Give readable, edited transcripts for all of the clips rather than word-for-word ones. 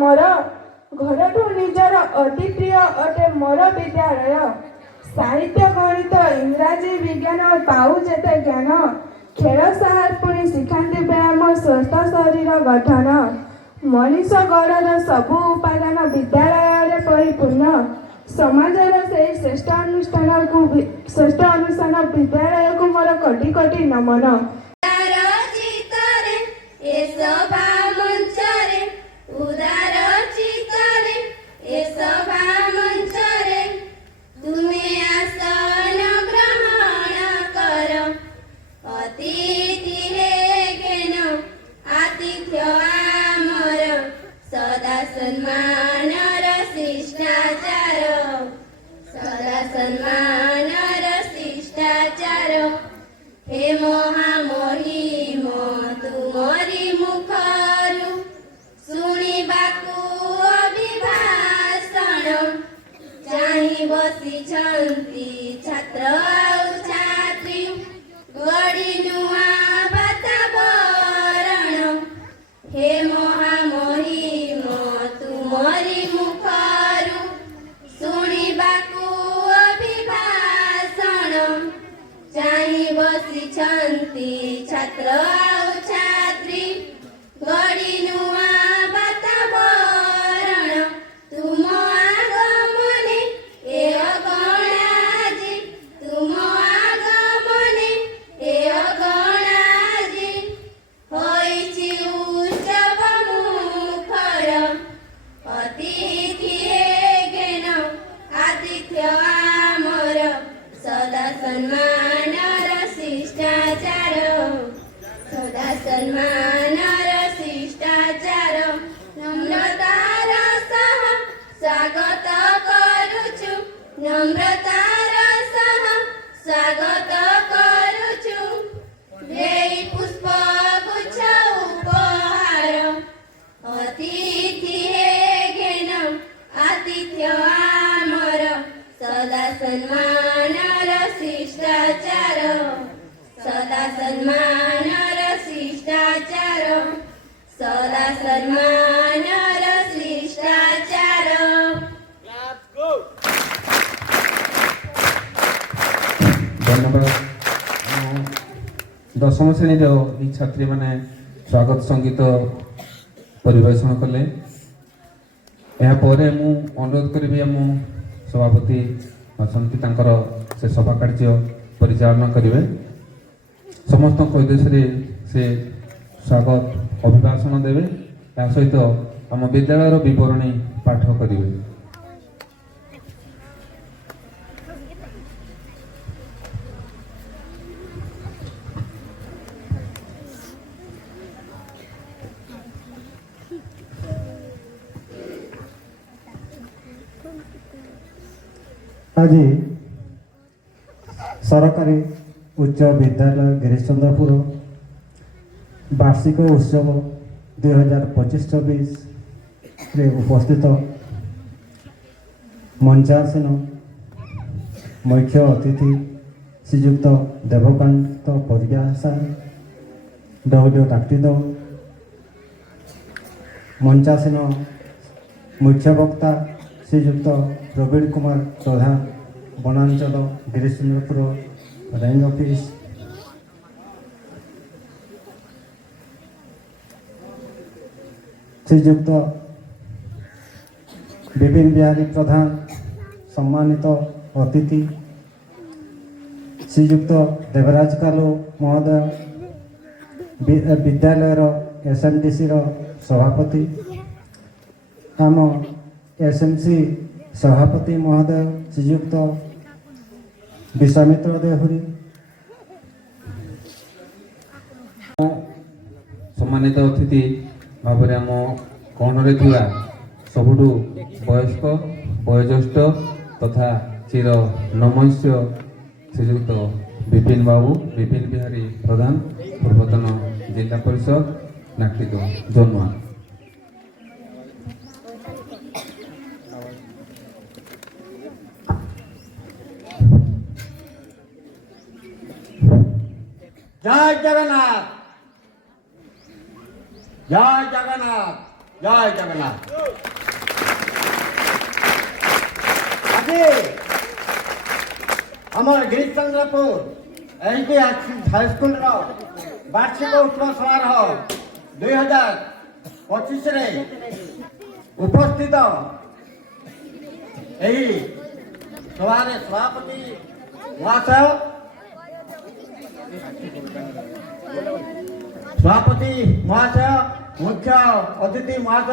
मोर घरठू निजर अति प्रिय अटे मोर विद्यालय। साहित्य गणित इंग्राजी विज्ञान पाऊ जेते ज्ञान ଖେଳ ସାହାଯ୍ୟ ପୁଣି ଶିଖାନ୍ତି ବ୍ୟାୟାମ ସୁସ୍ଥ ଶରୀର ଗଠନ। ମଣିଷ ଗଡ଼ର ସବୁ ଉପାଦାନ ବିଦ୍ୟାଳୟରେ ପରିପୂର୍ଣ୍ଣ। ସମାଜର ସେହି ଶ୍ରେଷ୍ଠ ଅନୁଷ୍ଠାନ ବିଦ୍ୟାଳୟକୁ ମୋର କୋଟି କୋଟି ନମନ। ସମ୍ମାନର ଶିଷ୍ଟାଚାର ସଦା ସମ୍ମାନର ଶିଷ୍ଟାଚାର ହେ ମହାମହିମ ତୁମରି ମୁଖରୁ ଶୁଣିବାକୁ ଅଭିଭାଷଣ ଚାହିଁ ବସିଛନ୍ତି ଛାତ୍ର ଆଉ ଛାତ୍ରୀ ଗଢ଼ି ନୂଆ ବାତାବରଣ ହେ ମହାମହିମ ତୁମରି ମୁଖରୁ ଶୁଣିବାକୁ ଅଭିଭାଷଣ ଚାହିଁ ବସିଛନ୍ତି ଛାତ୍ର ଆଉ ଛାତ୍ରୀ ଗଢ଼ି ନୂଆ ବାତାବରଣ ତୁମ ଆଗମନେ ଏ ଅଗଣା ଆଜି ତୁମ ଆଗମନେ ଏ ଅଗଣା ଆଜି ହୋଇଛି ଉତ୍ସବ ମୁଖର ଅତିଥି ଜ୍ଞାନ ଆତିଥ୍ୟ ଆମର ସଦା ସମ୍ମାନର ଶିଷ୍ଟାଚାର ସଦା ସମ୍ମାନର ଶିଷ୍ଟାଚାର ନମ୍ରତାର ସହ ସ୍ୱାଗତ କରୁଛୁ ନମ୍ରତାର ସହ ସ୍ୱାଗତ କରୁଛୁ ଦେଇ ପୁଷ୍ପ ଗୁଚ୍ଛ ଉପହାର ଅତିଥି ଜ୍ଞାନ ଆତିଥ୍ୟ ଆମର ସଦା ସମ୍ମାନର ଶିଷ୍ଟାଚାର ସଦା ସମ୍ମାନର ଶିଷ୍ଟାଚାର ସଦା ସମ୍ମାନର ଶିଷ୍ଟାଚାର। ଧନ୍ୟବାଦ। ଦଶମ ଶ୍ରେଣୀର ଏହି ଛାତ୍ରୀମାନେ ସ୍ୱାଗତ ସଙ୍ଗୀତ ପରିବେଷଣ କଲେ। ଏହାପରେ ମୁଁ ଅନୁରୋଧ କରିବି ଆମ ସଭାପତି ଅଛନ୍ତି ତାଙ୍କର ସେ ସଭା କାର୍ଯ୍ୟ ପରିଚାଳନା କରିବେ। ସମସ୍ତଙ୍କ ଉଦ୍ଦେଶ୍ୟରେ ସେ ସ୍ୱାଗତ ଅଭିଭାଷଣ ଦେବେ। ଏହା ସହିତ ଆମ ବିଦ୍ୟାଳୟର ବିବରଣୀ ପାଠ କରିବେ। ଆଜି ସରକାରୀ ଉଚ୍ଚ ବିଦ୍ୟାଳୟ ଗିରିଶଚନ୍ଦ୍ରପୁର ବାର୍ଷିକ ଉତ୍ସବ 2025-26ରେ ଉପସ୍ଥିତ ମଞ୍ଚାସୀନ ମୁଖ୍ୟ ଅତିଥି ଶ୍ରୀଯୁକ୍ତ ଦେବକାନ୍ତ ପରିଜା ସାର୍ ଡବ୍ଲ୍ୟୁ ଡାକ୍ଟିଦ ମଞ୍ଚାସୀନ ମୁଖ୍ୟ ବକ୍ତା ଶ୍ରୀଯୁକ୍ତ ପ୍ରବୀଣ କୁମାର ପ୍ରଧାନ ବନାଞ୍ଚଳ ଗିରିଶଚନ୍ଦ୍ରପୁର ରେଞ୍ଜ ଅଫିସ୍ ଶ୍ରୀଯୁକ୍ତ ବିପିନ ବିହାରୀ ପ୍ରଧାନ ସମ୍ମାନିତ ଅତିଥି ଶ୍ରୀଯୁକ୍ତ ଦେବରାଜ କାଲୁ ମହୋଦୟ ବିଦ୍ୟାଳୟର SMDCର ସଭାପତି ଆମ SMC ସଭାପତି ମହୋଦୟ ଶ୍ରୀଯୁକ୍ତ ବିଶ୍ୱାମିତ୍ର ଦେହୁରୀ ସମ୍ମାନିତ ଅତିଥି ଭାବରେ ଆମ କୋଣରେ ଥିବା ସବୁଠୁ ବୟସ୍କ ବୟୋଜ୍ୟେଷ୍ଠ ତଥା ଚିର ନମସ୍ୟ ଶ୍ରୀଯୁକ୍ତ ବିପିନ ବିହାରୀ ପ୍ରଧାନ ପୂର୍ବତନ ଜିଲ୍ଲା ପରିଷଦ ନାଟିଦ ଜନ୍ମା জয় জগন্নাথ জয় জগন্নাথ জয় জগন্নাথ। আজি আমার গিরিশচন্দ্রপুর ଏଇଠି ହାଇସ୍କୁଲର ବାର୍ଷିକ ଉତ୍ସବ ସମାରୋହ 2025ରେ ଉପସ୍ଥିତ ଏହି ସଭାରେ ସଭାପତି ମହାଶୟ ମୁଖ୍ୟ ଅତିଥି ମହାଶୟ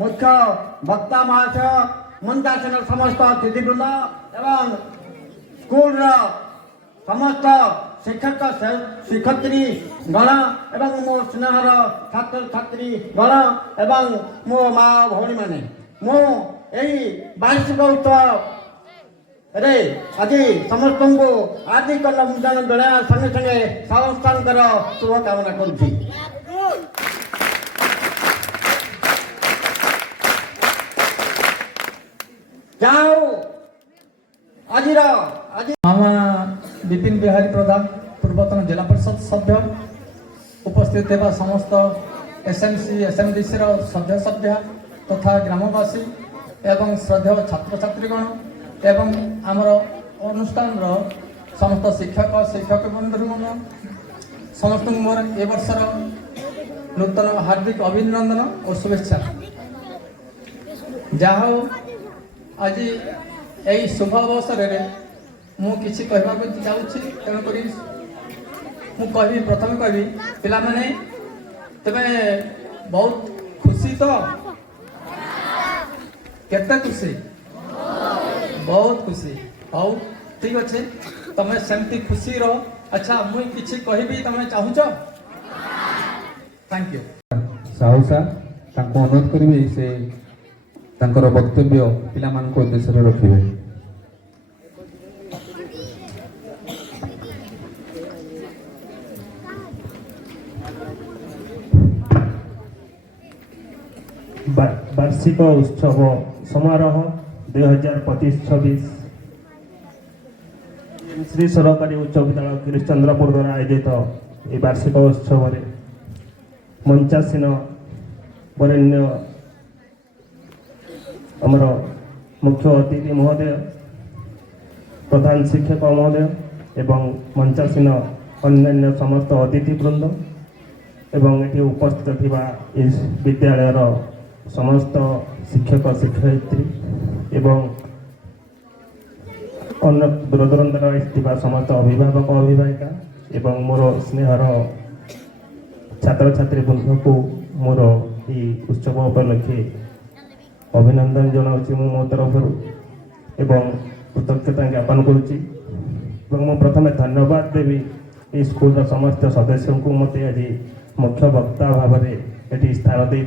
ମୁଖ୍ୟ ବକ୍ତା ମହାଶୟ ମଞ୍ଚାସୀନ ସମସ୍ତ ଅତିଥିବୃନ୍ଦ ଏବଂ ସ୍କୁଲର ସମସ୍ତ ଶିକ୍ଷକ ଶିକ୍ଷୟିତ୍ରୀ ଗଣ ଏବଂ ମୋ ସ୍ନେହର ଛାତ୍ରଛାତ୍ରୀ ଗଣ ଏବଂ ମୋ ମା ଭଉଣୀମାନେ ମୁଁ ଏହି ବାର୍ଷିକ ଉତ୍ସବରେ ଆଜି ସମସ୍ତଙ୍କୁ ଆଦିକ ରମଜାନ ବେଳା ସାଙ୍ଗେ ସାଙ୍ଗେ ସମସ୍ତଙ୍କର ଶୁଭକାମନା କରୁଛି। ଯାଉ ଆଜି मामा विपिन बिहारी प्रधान पूर्वतन जिला परिषद सभ्य उपस्थित होगा समस्त एसएमसी एसएमडीसी सभ्य सभ्य तथा ग्रामवासी एवं श्रद्धेय छात्र छात्रीगण एवं आमर अनुष्ठान समस्त शिक्षक शिक्षक बंधुगण समस्त मोर ए वर्षर नूतन हार्दिक अभिनंदन और शुभेच्छा। जहा आज यही शुभ अवसर मु किसी कहवाक जाऊँगी तेणुक मुझे प्रथम कहि पिला माने तबे बहुत खुशी तो केते खुशी बहुत खुशी हौ ठीक अच्छे तमें सेमती खुशी रो। अच्छा मुई किसी कहबी तमें चाहूच थैंक यू। साहू सार तांको अनुरोध करिवे से तांकर वक्तव्य पिलामानक उद्देश्य रखिवे। वार्षिक उत्सव समारोह 2025-26 श्री सरकारी उच्च विद्यालय गिरीशचंद्रपुर द्वारा आयोजित ये वार्षिक उत्सव मंचासीन वरेण्य आमर मुख्य अतिथि महोदय प्रधान शिक्षक महोदय एवं मंचासीन अन्यान्य समस्त अतिथिवृंद एवं ये उपस्थित थिबा इस विद्यालयर समस्त शिक्षक शिक्षयित्री एवं अन्य दूर दूरांतर समस्त अभिभावक अभिभाविका एवं मोर स्नेहर छात्र छात्री बंधु को मोर ये उत्सव उपलक्षे अभिनंदन जनाऊँगी मो तरफ एवं कृतज्ञता ज्ञापन करुच्ची। प्रथम धन्यवाद देवी ये स्कूल समस्त सदस्यों को मत आज मुख्य वक्ता भाव में ये स्थान दे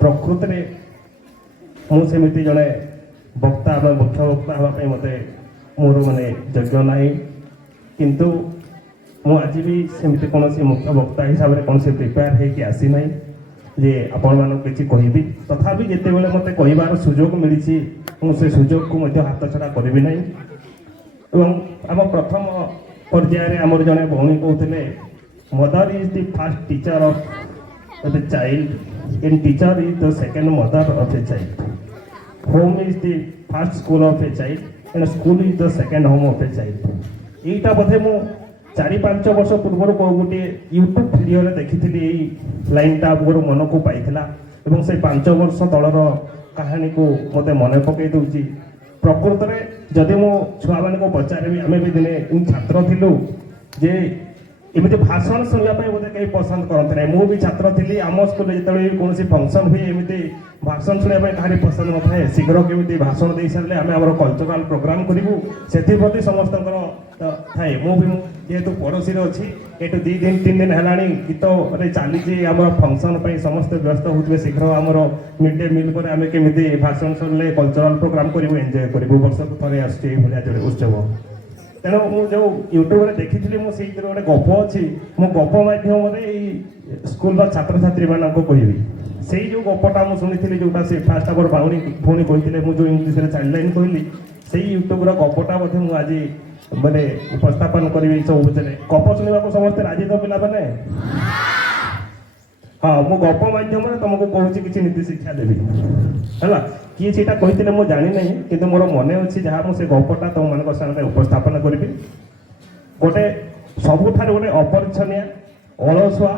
प्रकृत में मुझे जड़े वक्ता मुख्य वक्ता हाँपाई मत मोर माने योग्य ना किंतु मुझे भी सेमती कौन मुख्य वक्ता हिसाब से कौन प्रिपेयर होगी आसी ना जे आपण मानक किसी कहबी तथापि जिते बड़े मत कहबार सुजोग मिली मुझे सुजोग को हाथ छड़ा करी ना। आम प्रथम पर्यायर आमर जड़े भौणी कहते mother is the first teacher of the child and teacher is the second mother of a child home is the first school of a child and school is the second home of a child. यहीटा बोधे मु 4-5 वर्ष पूर्व गोटे YouTube video देखी लाइनटा मोर मन को पाई से 5 वर्ष तलर कहानी को मत मन पकई दूसरी प्रकृत में जदि मो छुआ मान को पचारि आम भी दिने छात्र थिलु जे एमती भाषण शुणापी बोधे कहीं पसंद करते ना। मुझे छात्र थी आम स्कूल जो कौन फंक्शन हुए एमती भाषण शुणापी कहीं पसंद न था शीघ्र केमी भाषण दे सारे आम आम कल्चराल प्रोग्राम करूँ से समस्त थाए जेहेतु पड़ोशी अच्छी ये 2 दिन 3 दिन है गीत चली आम फंक्शन समस्त व्यस्त होते शीघ्र आमर मिड डे मिल पर आम केमी भाषण शुणिले कल्चराल प्रोग्राम करूँ एंजय करूँ वर्ष को थे आसुच्छे उत्सव तेणु मुझे यूट्यूब देखी मुझे गोटे गप अच्छी मो गप मध्यम स्कूल छात्र छात्री मान कहि से जो गपटा मुझे शुणी जोटा से फास्ट आवर भाई पुणी कहते मुझे इंग्लीश चाइल्ड लाइन कहली से यूट्यूब गपटा मुझे आज मैंने उपस्थापन करी सब विषय गप शुणा समस्त राजी तो पिला मैंने हाँ मो गप मध्यम तुमको कहूँ किसी नीति शिक्षा देवी है किए से कही मुझे जानी ना कि मोर मन अच्छी जहाँ मुझे गपटा तुम मान सामने उपस्थापन करी गोटे सबुठार गोटे अपरिच्छन्य अलसुआ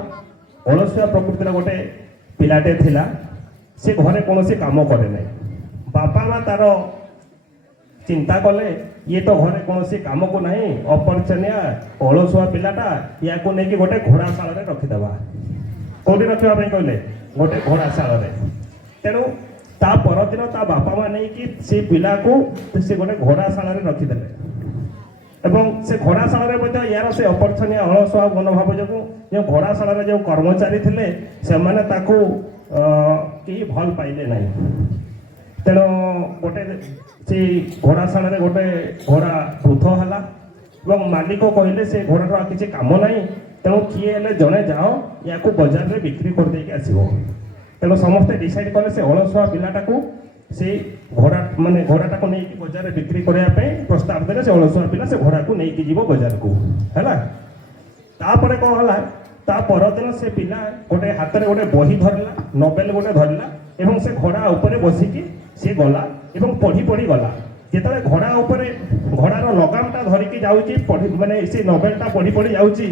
प्रकृतिर गोटे पिलाटे थिला से घरे कौन काम करे ना बापा माँ तार चिंता कले ये तो घरे कौन काम को नहीं अपरिच्छन्य अलसुआ पिलाटा या नहीं गोटे घोड़ाशाल रखीदे कौटी रखा कहले गोटे घोड़ाशाल तेणु ता परदिन ता बापा माँ नहीं कि से पिला को से गोटे घोड़ाशाल रखीदे एवं से घोड़ाशाल यार से अपरिच्छन्य अलसुआ मनोभाव जो घोड़ाशाल जो कर्मचारी थे से भल पाइले ना तेणु गोटे से घोड़ाशाल गोटे घोड़ा वृद्ध है मालिक कहले से घोड़ार किसी काम ना तेणु किए हेले जड़े जाओ या बजार में बिक्री कर देके आसो तेणु समस्ते डिसाइड कले से अलसुआ पिलाटा को से घोड़ा माने घोड़ाटा को नहीं बजार में बिक्री करने प्रस्ताव देले से अलसुआ पिला से घोड़ा को नहीं जीव बजार को है तापर कौन है ता परदिन से पिला गोटे हाथ में गोटे बही धरला नोवेल गोटे धरला एवं से घोड़ा ऊपर बसिकी सी गला एवं पढ़ी पढ़ी गला जिते घोड़ा ऊपर घोड़ार लगामटा धरिकी जाऊँगी माने से नोवेलटा पढ़ी पढ़ी जाऊँगी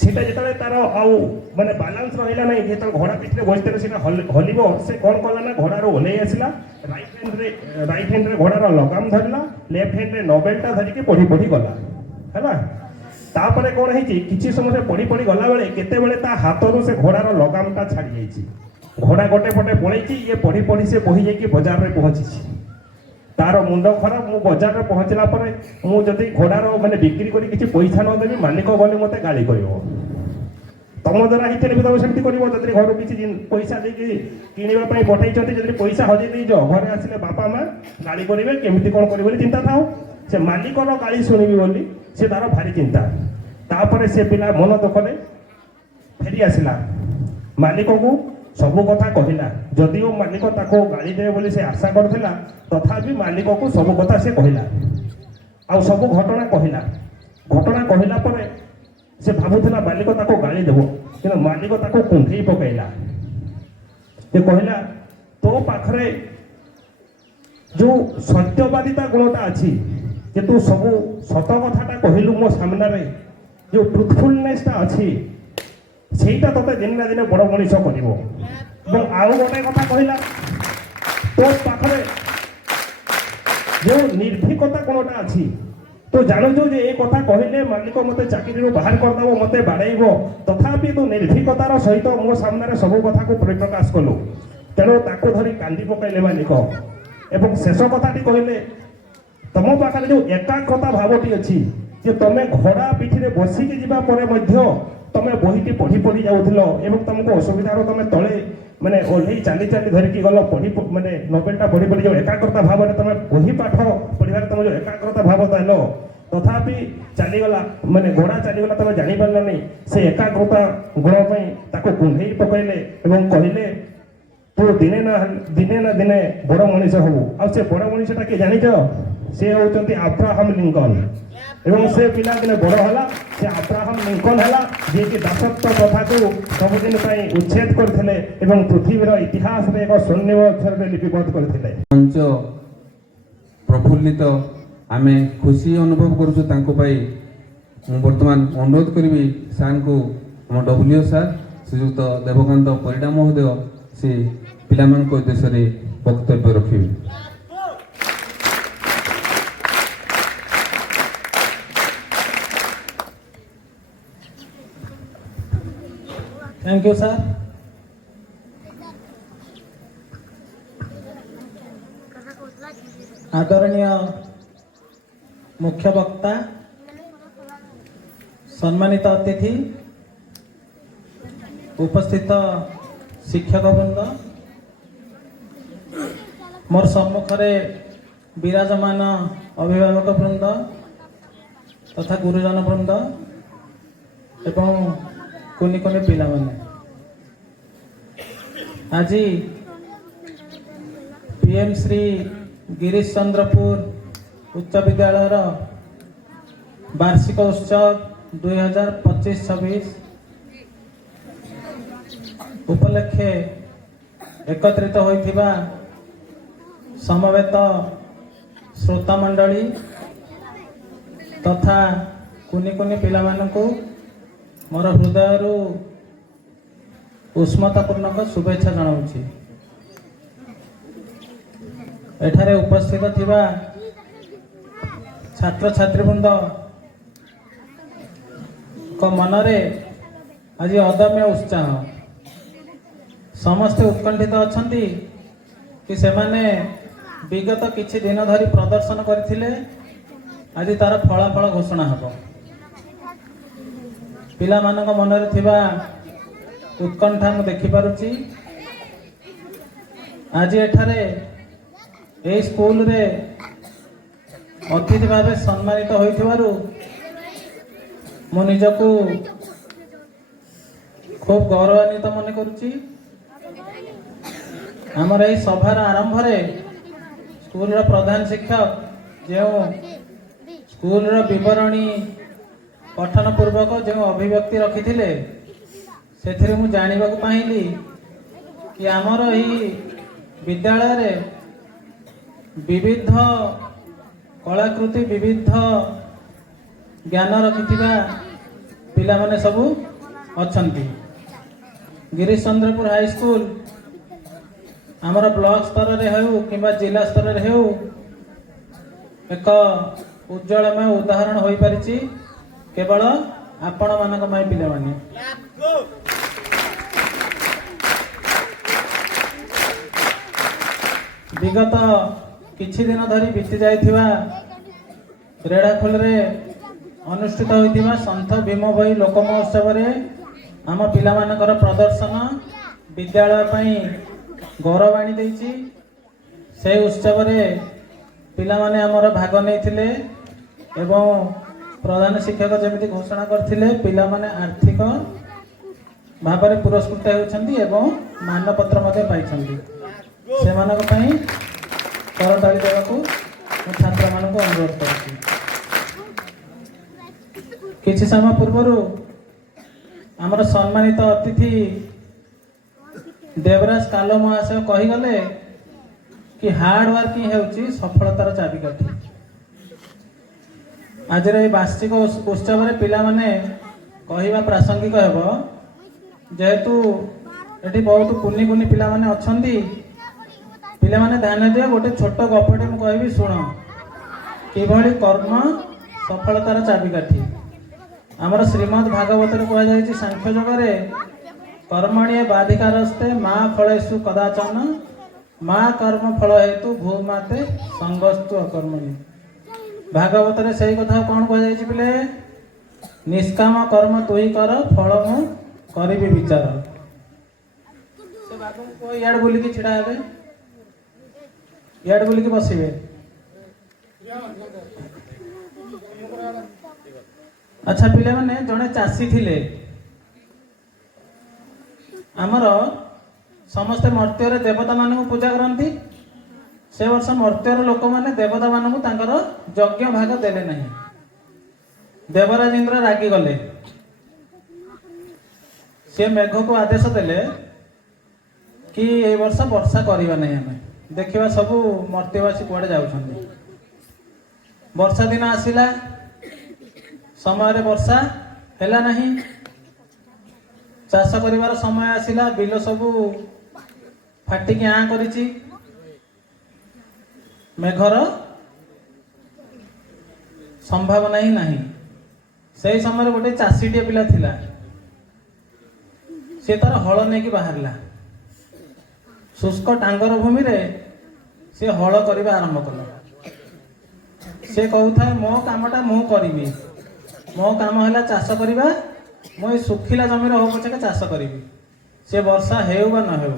सीटा जिते तार आउ माने बालांस रहा ना जो घोड़ा पिठे बसते हल से कौन कला ना घोड़ार ओह्ल आसला राइट हैंड रे घोड़ार लगाम धरला लेफ्ट हैंड रे नोवेलटा धरिकी पढ़ी पढ़ी गला है तापर कौन है किसी समय से पढ़ी पढ़ी गला बेले केते ता हाथरू से घोड़ार लगामटा छाड़ी जाइए घोड़ा गोटे पटे पड़े ये पढ़ी पढ़ी से बही जाकि बजार में पहुंची तार मुंड खराब मु बजार में पहुंचला मुझे घोड़ार मैंने बिक्री कर किसी पैसा न देवी मालिक गले मत गाड़ी कर तुम द्वारा ही भी तुम सेमती कर घर किसी पैसा देकी किणवाई पठाई जब पैसा हजे दीज घरे आसिले बापा माँ गाड़ी करेंगे केमी कौन कर चिंता था से मालिकर गाड़ी शुणिबी बोली से तार भारी चिंता तापर से पिला मन दुखले फेरी आसला मालिक को सबू कथा कहला जदिओ मालिक ताको गाड़ी देवे बोली से आशा करथिला तथापि मालिक को सबू कथा से कहला आ सबू घटना कहला पर से भाबुथिला मालिक ताको गाड़ी देव कि मालिक ताको कुंठेई पकैला ये कहला तो पाखरे जो सत्यवादिता गुणटा अच्छी कि तू सबू सत कथाटा कहलु मो सामने जो ट्रुथफुलनेसटा अच्छी ସେଇଟା ତତେ ଦିନେ ନା ଦିନେ ବଡ଼ ମଣିଷ କରିବ ଏବଂ ଆଉ ଗୋଟେ କଥା କହିଲା ତୋ ପାଖରେ ଯେଉଁ ନିର୍ଭୀକତା ଗୁଣଟା ଅଛି ତୁ ଜାଣୁଛୁ ଯେ ଏ କଥା କହିଲେ ମାଲିକ ମୋତେ ଚାକିରିରୁ ବାହାର କରିଦେବ ମୋତେ ବାଡ଼େଇବ ତଥାପି ତୁ ନିର୍ଭୀକତାର ସହିତ ମୋ ସାମ୍ନାରେ ସବୁ କଥାକୁ ପରିପ୍ରକାଶ କଲୁ ତେଣୁ ତାକୁ ଧରି କାନ୍ଦି ପକାଇଲେ ମାଲିକ ଏବଂ ଶେଷ କଥାଟି କହିଲେ ତମ ପାଖରେ ଯେଉଁ ଏକାଗ୍ରତା ଭାବଟି ଅଛି ଯେ ତମେ ଘୋଡ଼ା ପିଠିରେ ବସିକି ଯିବା ପରେ ମଧ୍ୟ तमें बहीटी पढ़ी पढ़ी जाऊल एवं तुमको असुविधार तुम तले माने ओह्लई चाली चाली धरिकी गल पढ़ी माने नोवेलटा पढ़ी पढ़ी जो एकाग्रता भाव में तुम बही पाठ पढ़ार तुम जो एकाग्रता भाव देल तथापि चलीगला माने घोड़ा चलीगला तुम जापर नहीं से एकाग्रता गुण कुंडई पकड़े और कहले तू दिने ना दिने बड़ मनीष हबू आ से बड़ मनीषटा किए जानिच से होउचंती अब्राहम लिंकन एवं से पिला दिने बड़ है से अब्राहम लिंकन है जी कि दासत्व प्रथा को सबुदिन उच्छेद करते एवं पृथ्वीर इतिहास में एक स्वर्णिम अक्षर लिपिबद्ध करते मंच प्रफुल्लित आमे खुशी अनुभव करूँ बर्तमान अनुरोध करी सार को आम डब्ल्यू सार श्रीजुक्त देवकांत परिडा महोदय से पिलामान उद्देश्य वक्तव्य रखिबे। Thank you sir. आदरणीय मुख्य वक्ता, सम्मानित अतिथि, उपस्थित शिक्षक वृंद, मोर सम्मुखरे विराजमान अभिभावक वृंद तथा गुरुजन वृंद एवं कुनि कुनि पिला माने आज पीएम श्री गिरीश चंद्रपुर उच्च विद्यालय वार्षिक उत्सव 2025-26 उपलक्षे एकत्रित होइथिबा समवेत श्रोता मंडली ତଥା କୁନି କୁନି ପିଲାମାନଙ୍କୁ ମୋର ହୃଦୟରୁ ଉଷ୍ମତାପୂର୍ଣ୍ଣକ ଶୁଭେଚ୍ଛା ଜଣାଉଛି। ଏଠାରେ ଉପସ୍ଥିତ ଥିବା ଛାତ୍ରଛାତ୍ରୀବୃନ୍ଦଙ୍କ ମନରେ ଆଜି ଅଦମ୍ୟ ଉତ୍ସାହ। ସମସ୍ତେ ଉତ୍କଣ୍ଠିତ ଅଛନ୍ତି କି ସେମାନେ ବିଗତ କିଛି ଦିନ ଧରି ପ୍ରଦର୍ଶନ କରିଥିଲେ, ଆଜି ତାର ଫଳାଫଳ ଘୋଷଣା ହେବ। ପିଲାମାନଙ୍କ ମନରେ ଥିବା ଉତ୍କଣ୍ଠା ମୁଁ ଦେଖିପାରୁଛି। ଆଜି ଏଠାରେ ଏହି ସ୍କୁଲରେ ଅତିଥି ଭାବେ ସମ୍ମାନିତ ହୋଇଥିବାରୁ ମୁଁ ନିଜକୁ ଖୁବ୍ ଗୌରବାନ୍ୱିତ ମନେ କରୁଛି। ଆମର ଏହି ସଭାର ଆରମ୍ଭରେ ସ୍କୁଲର ପ୍ରଧାନ ଶିକ୍ଷକ ଯେଉଁ ସ୍କୁଲର ବିବରଣୀ ପଠନ ପୂର୍ବକ ଯେଉଁ ଅଭିବ୍ୟକ୍ତି ରଖିଥିଲେ, ସେଥିରେ ମୁଁ ଜାଣିବାକୁ ପାଇଲି କି ଆମର ଏହି ବିଦ୍ୟାଳୟରେ ବିବିଧ କଳାକୃତି, ବିବିଧ ଜ୍ଞାନ ରଖିଥିବା ପିଲାମାନେ ସବୁ ଅଛନ୍ତି। ଗିରିଶ ଚନ୍ଦ୍ରପୁର ହାଇସ୍କୁଲ ଆମର ବ୍ଲକ ସ୍ତରରେ ହେଉ କିମ୍ବା ଜିଲ୍ଲା ସ୍ତରରେ ହେଉ ଏକ ଉଜ୍ଜଳମୟ ଉଦାହରଣ ହୋଇପାରିଛି କେବଳ ଆପଣମାନଙ୍କ ପାଇଁ ପିଲାମାନେ। ବିଗତ କିଛି ଦିନ ଧରି ବିତି ଯାଇଥିବା ରେଢ଼ାଖୋଲରେ ଅନୁଷ୍ଠିତ ହୋଇଥିବା ସନ୍ଥ ଭୀମ ଭୋଇ ଲୋକ ମହୋତ୍ସବରେ ଆମ ପିଲାମାନଙ୍କର ପ୍ରଦର୍ଶନ ବିଦ୍ୟାଳୟ ପାଇଁ ଗୌରବ ଆଣି ଦେଇଛି। ସେହି ଉତ୍ସବରେ ପିଲାମାନେ ଆମର ଭାଗ ନେଇଥିଲେ ଏବଂ ପ୍ରଧାନ ଶିକ୍ଷକ ଯେମିତି ଘୋଷଣା କରିଥିଲେ, ପିଲାମାନେ ଆର୍ଥିକ ଭାବରେ ପୁରସ୍କୃତ ହେଉଛନ୍ତି ଏବଂ ମାନପତ୍ର ମଧ୍ୟ ପାଇଛନ୍ତି। ସେମାନଙ୍କ ପାଇଁ କରତାଳି ଦେବାକୁ ମୁଁ ଛାତ୍ରମାନଙ୍କୁ ଅନୁରୋଧ କରୁଛି। କିଛି ସମୟ ପୂର୍ବରୁ ଆମର ସମ୍ମାନିତ ଅତିଥି ଦେବରାଜ କାଲ ମହାଶୟ କହିଗଲେ କି ହାର୍ଡ ୱାର୍କିଂ ହେଉଛି ସଫଳତାର ଚାବିକାଠି। ଆଜିର ଏହି ବାର୍ଷିକ ଉତ୍ସବରେ ପିଲାମାନେ କହିବା ପ୍ରାସଙ୍ଗିକ ହେବ, ଯେହେତୁ ଏଠି ବହୁତ କୁନି କୁନି ପିଲାମାନେ ଅଛନ୍ତି। ପିଲାମାନେ ଧ୍ୟାନ ଦିଅ, ଗୋଟେ ଛୋଟ ଗପଟେ ମୁଁ କହିବି, ଶୁଣ। କିଭଳି କର୍ମ ସଫଳତାର ଚାବିକାଠି। ଆମର ଶ୍ରୀମଦ୍ ଭାଗବତରେ କୁହାଯାଇଛି ସାଂଖ୍ୟ ଯୋଗରେ କର୍ମଣ୍ୟ ବାଧିକାରସ୍ତେ ମା ଫଳେଷୁ କଦାଚନ ମା କର୍ମ ଫଳ ହେତୁ ଭୂମାତେ ସଙ୍ଗସ୍ତୁ ଅକର୍ମଣୀ। ଭାଗବତରେ ସେଇ କଥା କଣ କୁହାଯାଇଛି ପିଲେ? ନିଷ୍କାମ କର୍ମ ତୁହି କର, ଫଳ ମୁଁ କରିବି ବିଚାର। ସେ ବାଘକୁ କୁହ ଇଆଡେ ବୁଲିକି ଛିଡା ହେବେ, ଇଆଡେ ବୁଲିକି ବସିବେ। ଆଚ୍ଛା ପିଲାମାନେ, ଜଣେ ଚାଷୀ ଥିଲେ। ଆମର ସମସ୍ତେ ମର୍ତ୍ତ୍ୟରେ ଦେବତା ମାନଙ୍କୁ ପୂଜା କରନ୍ତି। ସେ ବର୍ଷ ମର୍ତ୍ତ୍ୟର ଲୋକମାନେ ଦେବତା ମାନଙ୍କୁ ତାଙ୍କର ଯଜ୍ଞ ଭାଗ ଦେଲେ ନାହିଁ। ଦେବରାଜ ଇନ୍ଦ୍ର ରାଗିଗଲେ। ସେ ମେଘକୁ ଆଦେଶ ଦେଲେ କି এই ବର୍ଷ ବର୍ଷା କରିବା ନାହିଁ, ଆମେ ଦେଖିବା ସବୁ ମର୍ତ୍ତ୍ୟବାସୀ କୁଆଡେ ଯାଉଛନ୍ତି। ବର୍ଷା ଦିନ ଆସିଲା, ସମୟରେ ବର୍ଷା ହେଲା ନାହିଁ। ଚାଷ କରିବାର ସମୟ ଆସିଲା, ବିଲ ସବୁ ଫାଟିକି ଆଁ କରିଛି। ମେଘର ସମ୍ଭାବନା ହିଁ ନାହିଁ। ସେହି ସମୟରେ ଗୋଟେ ଚାଷୀଟିଏ ପିଲା ଥିଲା। ସେ ତାର ହଳ ନେଇକି ବାହାରିଲା। ଶୁଷ୍କ ଟାଙ୍ଗର ଭୂମିରେ ସେ ହଳ କରିବା ଆରମ୍ଭ କଲା। ସେ କହୁଥାଏ, ମୋ କାମଟା ମୁଁ କରିବି। ମୋ କାମ ହେଲା ଚାଷ କରିବା। ମୁଁ ଏଇ ଶୁଖିଲା ଜମିରେ ହଉ ପଛକେ ଚାଷ କରିବି, ସେ ବର୍ଷା ହେଉ ବା ନ ହେଉ।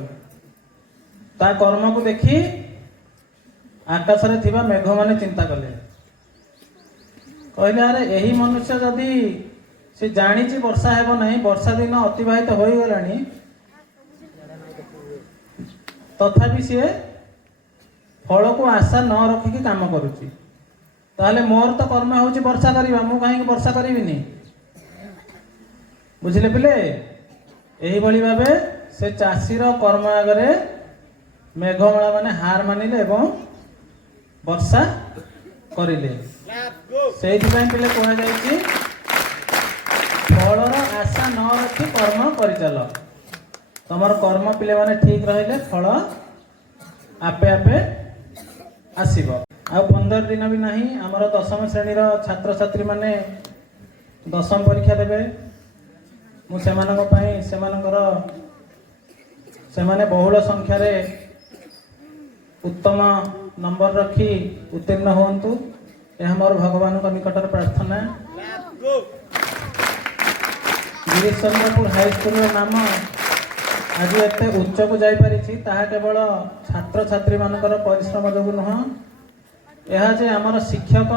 ତା କର୍ମକୁ ଦେଖି ଆକାଶରେ ଥିବା ମେଘମାନେ ଚିନ୍ତା କଲେ। କହିଲେ, ଆରେ ଏହି ମନୁଷ୍ୟ ଯଦି ସେ ଜାଣିଛି ବର୍ଷା ହେବ ନାହିଁ, ବର୍ଷା ଦିନ ଅତିବାହିତ ହୋଇଗଲାଣି, ତଥାପି ସିଏ ଫଳକୁ ଆଶା ନ ରଖିକି କାମ କରୁଛି, ତାହେଲେ ମୋର ତ କର୍ମ ହେଉଛି ବର୍ଷା କରିବା, ମୁଁ କାହିଁକି ବର୍ଷା କରିବିନି? ବୁଝିଲେ ପିଲେ? ଏହିଭଳି ଭାବେ ସେ ଚାଷୀର କର୍ମ ଆଗରେ ମେଘମାଳା ମାନେ ହାର ମାନିଲେ ଏବଂ ବର୍ଷା କରିଲେ। ସେଇଥିପାଇଁ ପିଲେ କୁହାଯାଇଛି ଫଳର ଆଶା ନ ରଖି କର୍ମ କରିଚାଲ। ତମର କର୍ମ ପିଲାମାନେ ଠିକ ରହିଲେ ଫଳ ଆପେ ଆପେ ଆସିବ। ଆଉ 15 ଦିନ ବି ନାହିଁ, ଆମର 10ମ ଶ୍ରେଣୀର ଛାତ୍ରଛାତ୍ରୀ ମାନେ 10ମ ପରୀକ୍ଷା ଦେବେ। ମୁଁ ସେମାନଙ୍କ ପାଇଁ ସେମାନେ ବହୁଳ ସଂଖ୍ୟାରେ ଉତ୍ତମ ନମ୍ବର ରଖି ଉତ୍ତୀର୍ଣ୍ଣ ହୁଅନ୍ତୁ, ଏହା ମୋର ଭଗବାନଙ୍କ ନିକଟରେ ପ୍ରାର୍ଥନା। ଗିରିଶ ଚନ୍ଦ୍ରପୁର ହାଇସ୍କୁଲର ନାମ ଆଜି ଏତେ ଉଚ୍ଚକୁ ଯାଇପାରିଛି ତାହା କେବଳ ଛାତ୍ରଛାତ୍ରୀ ମାନଙ୍କର ପରିଶ୍ରମ ଯୋଗୁଁ ନୁହଁ, ଏହା ଯେ ଆମର ଶିକ୍ଷକ,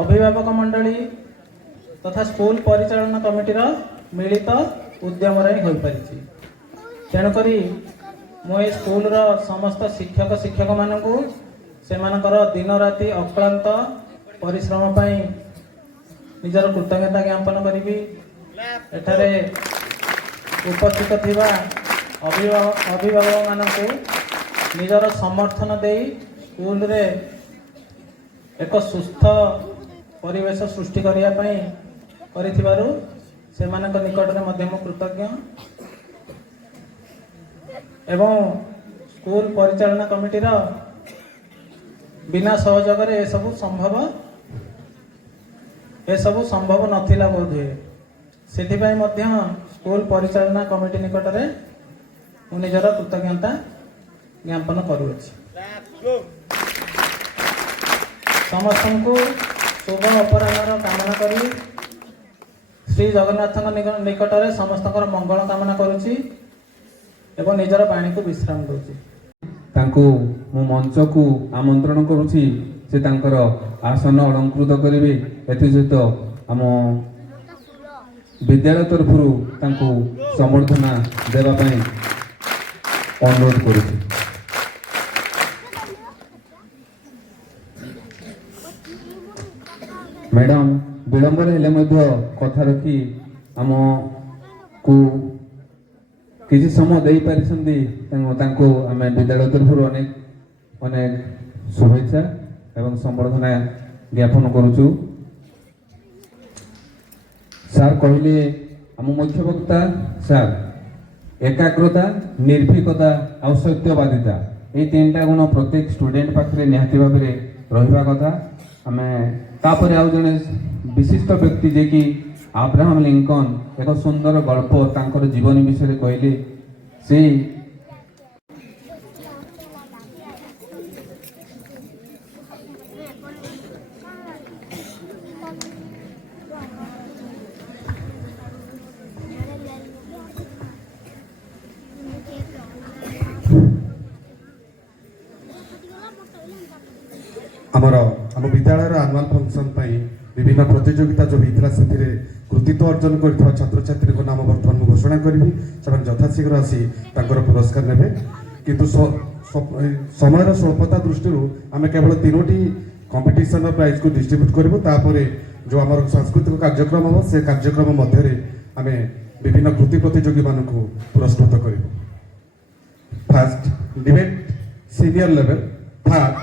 ଅଭିଭାବକ ମଣ୍ଡଳୀ ତଥା ସ୍କୁଲ ପରିଚାଳନା କମିଟିର ମିଳିତ ଉଦ୍ୟମରେ ହିଁ ହୋଇପାରିଛି। ତେଣୁକରି ମୁଁ ଏ ସ୍କୁଲର ସମସ୍ତ ଶିକ୍ଷକମାନଙ୍କୁ ସେମାନଙ୍କର ଦିନ ରାତି ଅକ୍ଳାନ୍ତ ପରିଶ୍ରମ ପାଇଁ ନିଜର କୃତଜ୍ଞତା ଜ୍ଞାପନ କରିବି। ଏଠାରେ ଉପସ୍ଥିତ ଥିବା ଅଭିଭାବକମାନଙ୍କୁ ନିଜର ସମର୍ଥନ ଦେଇ ସ୍କୁଲରେ ଏକ ସୁସ୍ଥ ପରିବେଶ ସୃଷ୍ଟି କରିବା ପାଇଁ କରିଥିବାରୁ ସେମାନଙ୍କ ନିକଟରେ ମଧ୍ୟ ମୁଁ କୃତଜ୍ଞ। ଏବଂ ସ୍କୁଲ ପରିଚାଳନା କମିଟିର ବିନା ସହଯୋଗରେ ଏସବୁ ସମ୍ଭବ ନଥିଲା ବୋଧହୁଏ। ସେଥିପାଇଁ ମଧ୍ୟ ସ୍କୁଲ ପରିଚାଳନା କମିଟି ନିକଟରେ ମୁଁ ନିଜର କୃତଜ୍ଞତା ଜ୍ଞାପନ କରୁଅଛି। ସମସ୍ତଙ୍କୁ ଶୁଭ ଅପରାହ୍ନର କାମନା କରି ଶ୍ରୀ ଜଗନ୍ନାଥଙ୍କ ନିକଟରେ ସମସ୍ତଙ୍କର ମଙ୍ଗଳ କାମନା କରୁଛି ଏବଂ ନିଜର ବାଣୀକୁ ବିଶ୍ରାମ ଦେଉଛି। ତାଙ୍କୁ ମୁଁ ମଞ୍ଚକୁ ଆମନ୍ତ୍ରଣ କରୁଛି, ସେ ତାଙ୍କର ଆସନ ଅଳଙ୍କୃତ କରିବେ। ଏଥିସହିତ ଆମ ବିଦ୍ୟାଳୟ ତରଫରୁ ତାଙ୍କୁ ସମ୍ବର୍ଦ୍ଧନା ଦେବା ପାଇଁ ଅନୁରୋଧ କରୁଛି। ମ୍ୟାଡ଼ାମ ବିଳମ୍ବରେ ହେଲେ ମଧ୍ୟ କଥା ରଖି ଆମକୁ କିଛି ସମୟ ଦେଇପାରିଛନ୍ତି, ତାଙ୍କୁ ଆମେ ବିଦ୍ୟାଳୟ ତରଫରୁ ଅନେକ ଶୁଭେଚ୍ଛା ଏବଂ ସମ୍ବର୍ଦ୍ଧନା ଜ୍ଞାପନ କରୁଛୁ। ସାର୍ କହିଲେ ଆମ ମୁଖ୍ୟ ବକ୍ତା ସାର୍ ଏକାଗ୍ରତା, ନିର୍ଭୀକତା ଆଉ ସତ୍ୟବାଦିତା, এই 3ଟା ଗୁଣ ପ୍ରତ୍ୟେକ ଷ୍ଟୁଡେଣ୍ଟ ପାଖରେ ନିହାତି ଭାବରେ ରହିବା କଥା। ଆମେ ତାପରେ ଆଉ ଜଣେ ବିଶିଷ୍ଟ ବ୍ୟକ୍ତି ଯିଏକି ଆବ୍ରାହମ ଲିଙ୍କନ ଏକ ସୁନ୍ଦର ଗଳ୍ପ ତାଙ୍କର ଜୀବନୀ ବିଷୟରେ କହିଲେ। ସେ ଆମ ବିଦ୍ୟାଳୟର ଆନୁଆଲ ଫଙ୍କସନ ପାଇଁ ବିଭିନ୍ନ ପ୍ରତିଯୋଗିତା ଯେଉଁ ହେଇଥିଲା ସେଥିରେ କୃତିତ୍ୱ ଅର୍ଜନ କରିଥିବା ଛାତ୍ରଛାତ୍ରୀଙ୍କ ନାମ ବର୍ତ୍ତମାନ ମୁଁ ଘୋଷଣା କରିବି। ସେମାନେ ଯଥାଶୀଘ୍ର ଆସି ତାଙ୍କର ପୁରସ୍କାର ନେବେ। କିନ୍ତୁ ସମୟର ସ୍ୱଳ୍ପତା ଦୃଷ୍ଟିରୁ ଆମେ କେବଳ 3ଟି କମ୍ପିଟିସନର ପ୍ରାଇଜକୁ ଡିଷ୍ଟ୍ରିବ୍ୟୁଟ୍ କରିବୁ। ତାପରେ ଯେଉଁ ଆମର ସାଂସ୍କୃତିକ କାର୍ଯ୍ୟକ୍ରମ ହେବ ସେ କାର୍ଯ୍ୟକ୍ରମ ମଧ୍ୟରେ ଆମେ ବିଭିନ୍ନ କୃତି ପ୍ରତିଯୋଗୀମାନଙ୍କୁ ପୁରସ୍କୃତ କରିବୁ। First debate senior level third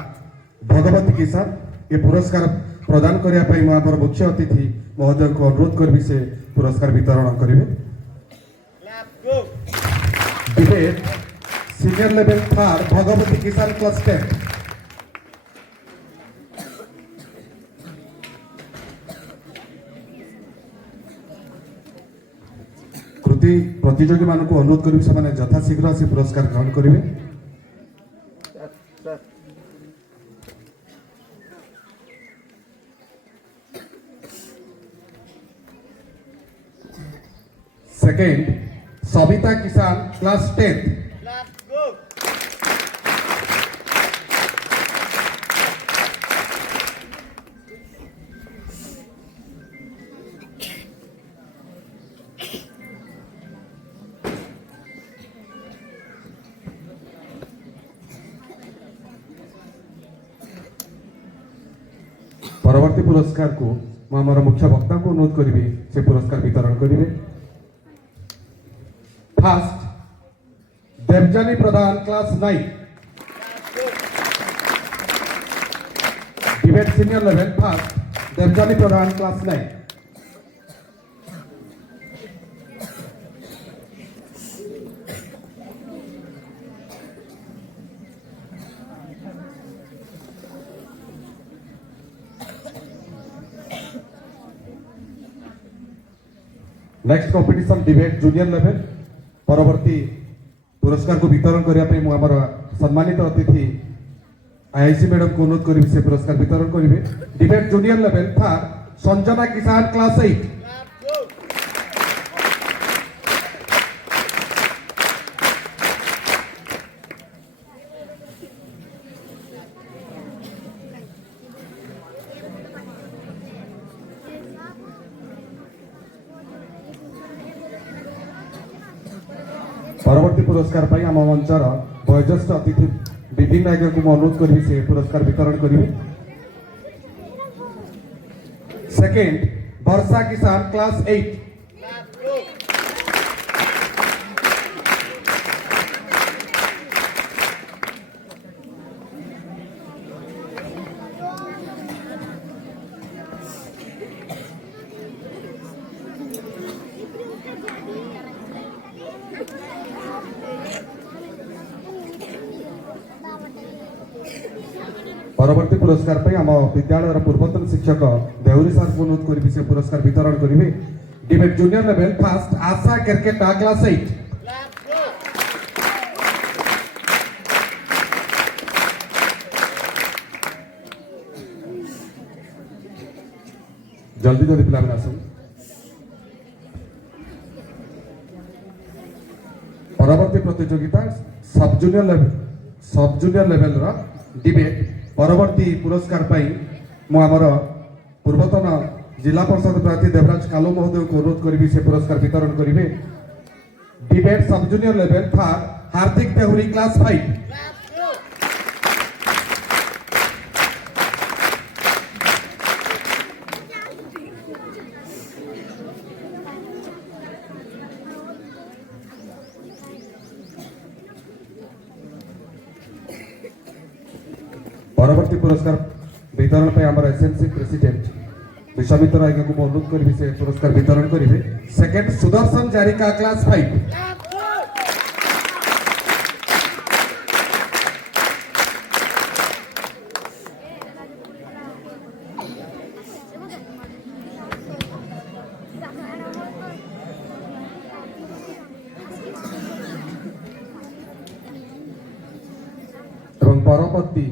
Bhagabati Kishan. ଏ ପୁରସ୍କାର ପ୍ରଦାନ କରିବା ପାଇଁ ମୁଁ ଆମର ମୁଖ୍ୟ ଅତିଥି ମହୋଦୟଙ୍କୁ ଅନୁରୋଧ କରିବି, ସେ ପୁରସ୍କାର ବିତରଣ କରିବେ। Debate senior level Thar Bhagwati किसान क्लास 10 कृति प्रतियोगी मानक अनुरोध करी से यथाशीघ्र आसी पुरस्कार ग्रहण करेंगे। सेकेंड सविता किसान क्लास 10 परवर्ती पुरस्कार को आम मुख्य वक्ता को अनुरोध करी से पुरस्कार वितरण करेंगे। First Debjani Pradhan class 9, debate senior level first Debjani Pradhan class 9। Next competition debate junior level परवर्ती पुरस्कार को वितरण करने आमर सम्मानित अतिथि आईआईसी मैडम को अनुरोध करी से पुरस्कार वितरण करेंगे। डिबेट जूनियर लेवल था संजना किसान क्लास 8। परवर्ती पुरस्कार पर आम मंचर वयोज्येष्ठ अतिथि विपिन नायक को अनुरोध करी से पुरस्कार वितरण करेंगे। सेकेंड वर्षा किसान क्लास 8। परवर्ती पुरस्कार पर आम विद्यालय पूर्वतन शिक्षक देहुरी सार को अनुरोध करी से पुरस्कार वितरण करेंगे। डिबेट जूनियर लेवल फर्स्ट आशा केरकेटा क्लास 8। जल्दी जल्दी पिला आस। परवर्ती प्रतियोगिता सब जूनियर लेवल डिबेट परवर्ती पुरस्कार आमर पूर्वतन जिला परिषद प्रार्थी देवराज कालो महोदय को अनुरोध करी से पुरस्कार वितरण करेंगे। डिबेट सब जूनियर लेवल था हार्दिक देहुरी क्लास 5। परवर्ती पुरस्कार वितरण पे आमर एसएमसी प्रेसिडेंट विश्वामित्र राय को अनुरोध करी से पुरस्कार वितरण करेंगे। Second Sudarshan Jarika class 5। परवर्ती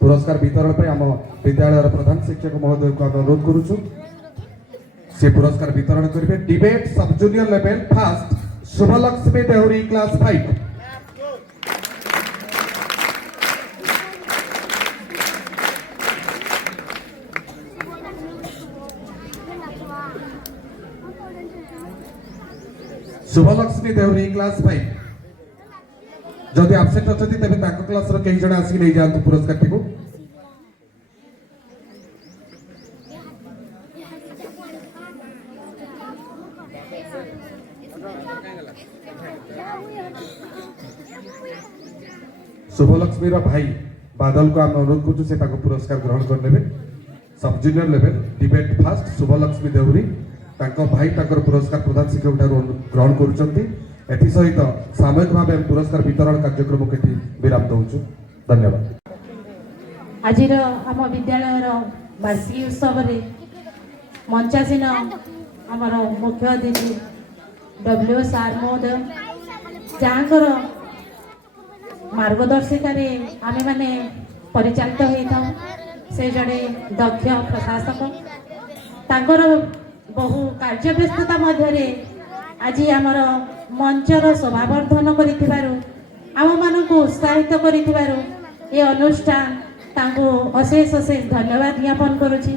पुरस्कार वितरण पे आम विद्यालय प्रधान शिक्षक महोदय को अनुरोध करुचु से पुरस्कार वितरण करेंगे। Debate sub junior level first Subhalakshmi Dehuri class 5। Subhalakshmi Dehuri class 5 जदि आबसेंट अच्छा तेज क्लास कई जन आसिक नहीं जातु पुरस्कार टी। शुभलक्ष्मी भाई बादल को आम अनुरोध करूँ से पुरस्कार ग्रहण करने। Sub junior level debate first Subhalakshmi Dehuri भाई पुरस्कार प्रधान शिक्षक ग्रहण करुँच। एसहित सामूहिक भाव पुरस्कार वितरण कार्यक्रम के विराम दौचु। धन्यवाद। आज आम विद्यालय वार्षिक उत्सव मंचासीन आमर मुख्य अतिथि डब्ल्यू सार महोदय जहाँकर मार्गदर्शिकार आमे माने परिचालित होता से जड़े दक्ष प्रशासक तांकर बहु कार्य व्यस्तता मध्य आज आमर मंचर शोभावर्धन कर उत्साहित कर अनुष्ठान तांको अशेष अशेष धन्यवाद ज्ञापन करुछि।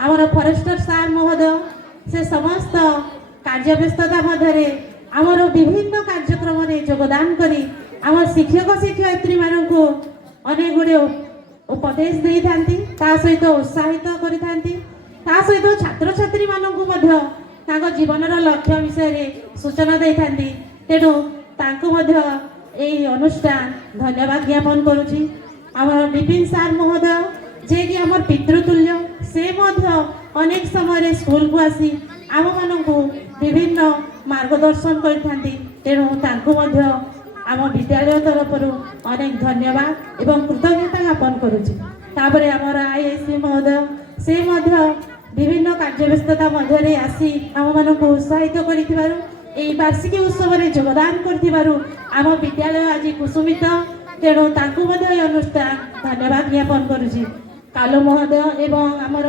आमर फॉरेस्टर सार महोदय से समस्त कार्य व्यस्तता मध्य आमर विभिन्न कार्यक्रम में योगदान करी आम शिक्षक शिक्षयित्री मानक अनेक गुड़े उपदेश दे था सहित उत्साहित कर सहित छात्र छात्री मानक जीवन लक्ष्य विषय सूचना दे तेणु अनुष्ठान धन्यवाद ज्ञापन करुछि। आम विपिन सार महोदय ଯିଏକି ଆମର ପିତୃତୁଲ୍ୟ, ସେ ମଧ୍ୟ ଅନେକ ସମୟରେ ସ୍କୁଲକୁ ଆସି ଆମମାନଙ୍କୁ ବିଭିନ୍ନ ମାର୍ଗଦର୍ଶନ କରିଥାନ୍ତି। ତେଣୁ ତାଙ୍କୁ ମଧ୍ୟ ଆମ ବିଦ୍ୟାଳୟ ତରଫରୁ ଅନେକ ଧନ୍ୟବାଦ ଏବଂ କୃତଜ୍ଞତା ଜ୍ଞାପନ କରୁଛି। ତାପରେ ଆମର IIC ମହୋଦୟ, ସେ ମଧ୍ୟ ବିଭିନ୍ନ କାର୍ଯ୍ୟବ୍ୟସ୍ତତା ମଧ୍ୟରେ ଆସି ଆମମାନଙ୍କୁ ଉତ୍ସାହିତ କରିଥିବାରୁ, ଏହି ବାର୍ଷିକୀ ଉତ୍ସବରେ ଯୋଗଦାନ କରିଥିବାରୁ ଆମ ବିଦ୍ୟାଳୟ ଆଜି କୁସୁମିତ। ତେଣୁ ତାଙ୍କୁ ମଧ୍ୟ ଏହି ଅନୁଷ୍ଠାନ ଧନ୍ୟବାଦ ଜ୍ଞାପନ କରୁଛି। କାଲୁ ମହୋଦୟ ଏବଂ ଆମର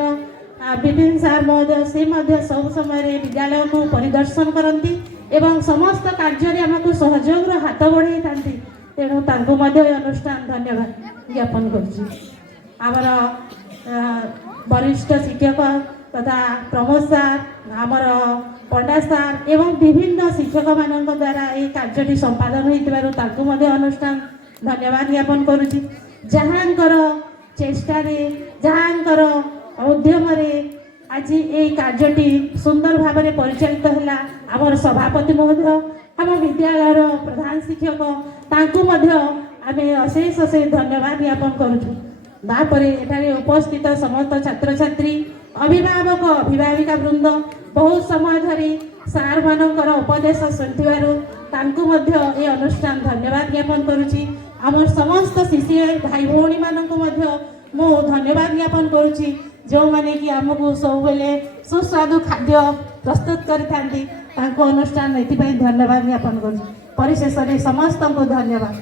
ବିପିନ ସାର୍ ମହୋଦୟ, ସେ ମଧ୍ୟ ସବୁ ସମୟରେ ବିଦ୍ୟାଳୟକୁ ପରିଦର୍ଶନ କରନ୍ତି ଏବଂ ସମସ୍ତ କାର୍ଯ୍ୟରେ ଆମକୁ ସହଯୋଗର ହାତ ବଢ଼ାଇଥାନ୍ତି। ତେଣୁ ତାଙ୍କୁ ମଧ୍ୟ ଏହି ଅନୁଷ୍ଠାନ ଧନ୍ୟବାଦ ଜ୍ଞାପନ କରୁଛି। ଆମର ବରିଷ୍ଠ ଶିକ୍ଷକ ତଥା ପ୍ରମୋଦ ସାର୍, ଆମର ପଣ୍ଡା ସାର୍ ଏବଂ ବିଭିନ୍ନ ଶିକ୍ଷକମାନଙ୍କ ଦ୍ୱାରା ଏହି କାର୍ଯ୍ୟଟି ସମ୍ପାଦନ ହୋଇଥିବାରୁ ତାଙ୍କୁ ମଧ୍ୟ ଅନୁଷ୍ଠାନ ଧନ୍ୟବାଦ ଜ୍ଞାପନ କରୁଛି। ଯାହାଙ୍କର ଚେଷ୍ଟାରେ, ଯାହାଙ୍କର ଉଦ୍ୟମରେ ଆଜି ଏହି କାର୍ଯ୍ୟଟି ସୁନ୍ଦର ଭାବରେ ପରିଚାଳିତ ହେଲା, ଆମର ସଭାପତି ମହୋଦୟ, ଆମ ବିଦ୍ୟାଳୟର ପ୍ରଧାନ ଶିକ୍ଷକ, ତାଙ୍କୁ ମଧ୍ୟ ଆମେ ଅଶେଷ ଅଶେଷ ଧନ୍ୟବାଦ ଜ୍ଞାପନ କରୁଛୁ। ତାପରେ ଏଠାରେ ଉପସ୍ଥିତ ସମସ୍ତ ଛାତ୍ରଛାତ୍ରୀ, ଅଭିଭାବକ, ଅଭିଭାବିକା ବୃନ୍ଦ ବହୁତ ସମୟ ଧରି ସାର୍ମାନଙ୍କର ଉପଦେଶ ଶୁଣିଥିବାରୁ ତାଙ୍କୁ ମଧ୍ୟ ଏହି ଅନୁଷ୍ଠାନ ଧନ୍ୟବାଦ ଜ୍ଞାପନ କରୁଛି। ଆମର ସମସ୍ତ CCI ଭାଇ ଭଉଣୀମାନଙ୍କୁ ମଧ୍ୟ ମୁଁ ଧନ୍ୟବାଦ ଜ୍ଞାପନ କରୁଛି, ଯେଉଁମାନେ କି ଆମକୁ ସବୁବେଳେ ସୁସ୍ୱାଦୁ ଖାଦ୍ୟ ପ୍ରସ୍ତୁତ କରିଥାନ୍ତି। ତାଙ୍କୁ ଅନୁଷ୍ଠାନ ଏଥିପାଇଁ ଧନ୍ୟବାଦ ଜ୍ଞାପନ କରୁଛି। ପରିଶେଷରେ ସମସ୍ତଙ୍କୁ ଧନ୍ୟବାଦ।